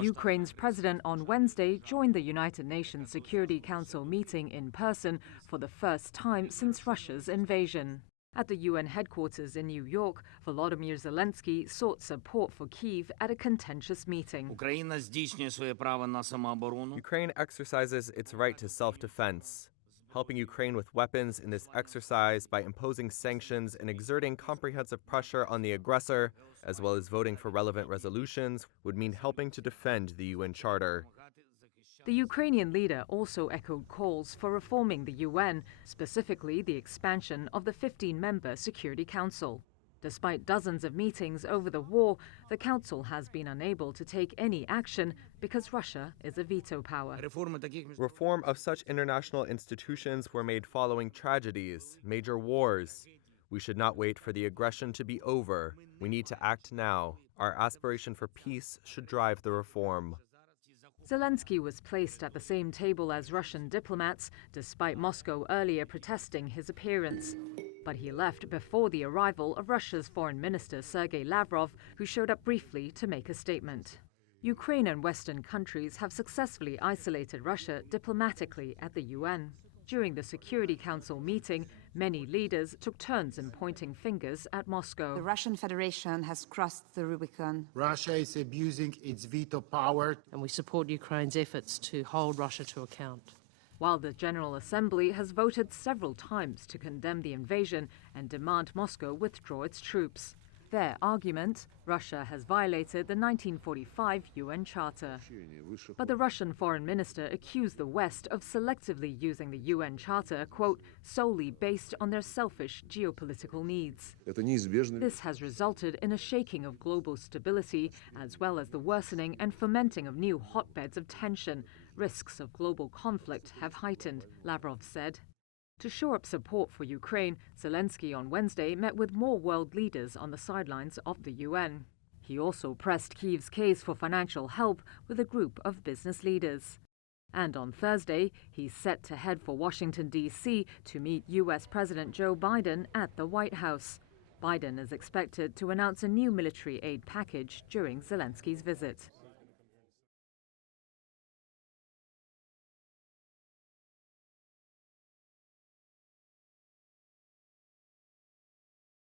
Ukraine's president on Wednesday joined the United Nations Security Council meeting in person for the first time since Russia's invasion. At the UN headquarters in New York, Volodymyr Zelensky sought support for Kyiv at a contentious meeting. Ukraine exercises its right to self-defense, helping Ukraine with weapons in this exercise by imposing sanctions and exerting comprehensive pressure on the aggressor, as well as voting for relevant resolutions, would mean helping to defend the UN Charter. The Ukrainian leader also echoed calls for reforming the UN, specifically the expansion of the 15-member Security Council. Despite dozens of meetings over the war, the Council has been unable to take any action because Russia is a veto power. Reform of such international institutions were made following tragedies, major wars. We should not wait for the aggression to be over. We need to act now. Our aspiration for peace should drive the reform. Zelensky was placed at the same table as Russian diplomats, despite Moscow earlier protesting his appearance. But he left before the arrival of Russia's Foreign Minister Sergei Lavrov, who showed up briefly to make a statement. Ukraine and Western countries have successfully isolated Russia diplomatically at the UN. During the Security Council meeting, many leaders took turns in pointing fingers at Moscow. The Russian Federation has crossed the Rubicon. Russia is abusing its veto power. And we support Ukraine's efforts to hold Russia to account. While the General Assembly has voted several times to condemn the invasion and demand Moscow withdraw its troops. Their argument, Russia has violated the 1945 UN Charter. But the Russian foreign minister accused the West of selectively using the UN Charter, quote, solely based on their selfish geopolitical needs. This has resulted in a shaking of global stability, as well as the worsening and fomenting of new hotbeds of tension. Risks of global conflict have heightened, Lavrov said. To shore up support for Ukraine, Zelensky on Wednesday met with more world leaders on the sidelines of the UN. He also pressed Kyiv's case for financial help with a group of business leaders. And on Thursday, he's set to head for Washington, D.C. to meet U.S. President Joe Biden at the White House. Biden is expected to announce a new military aid package during Zelensky's visit.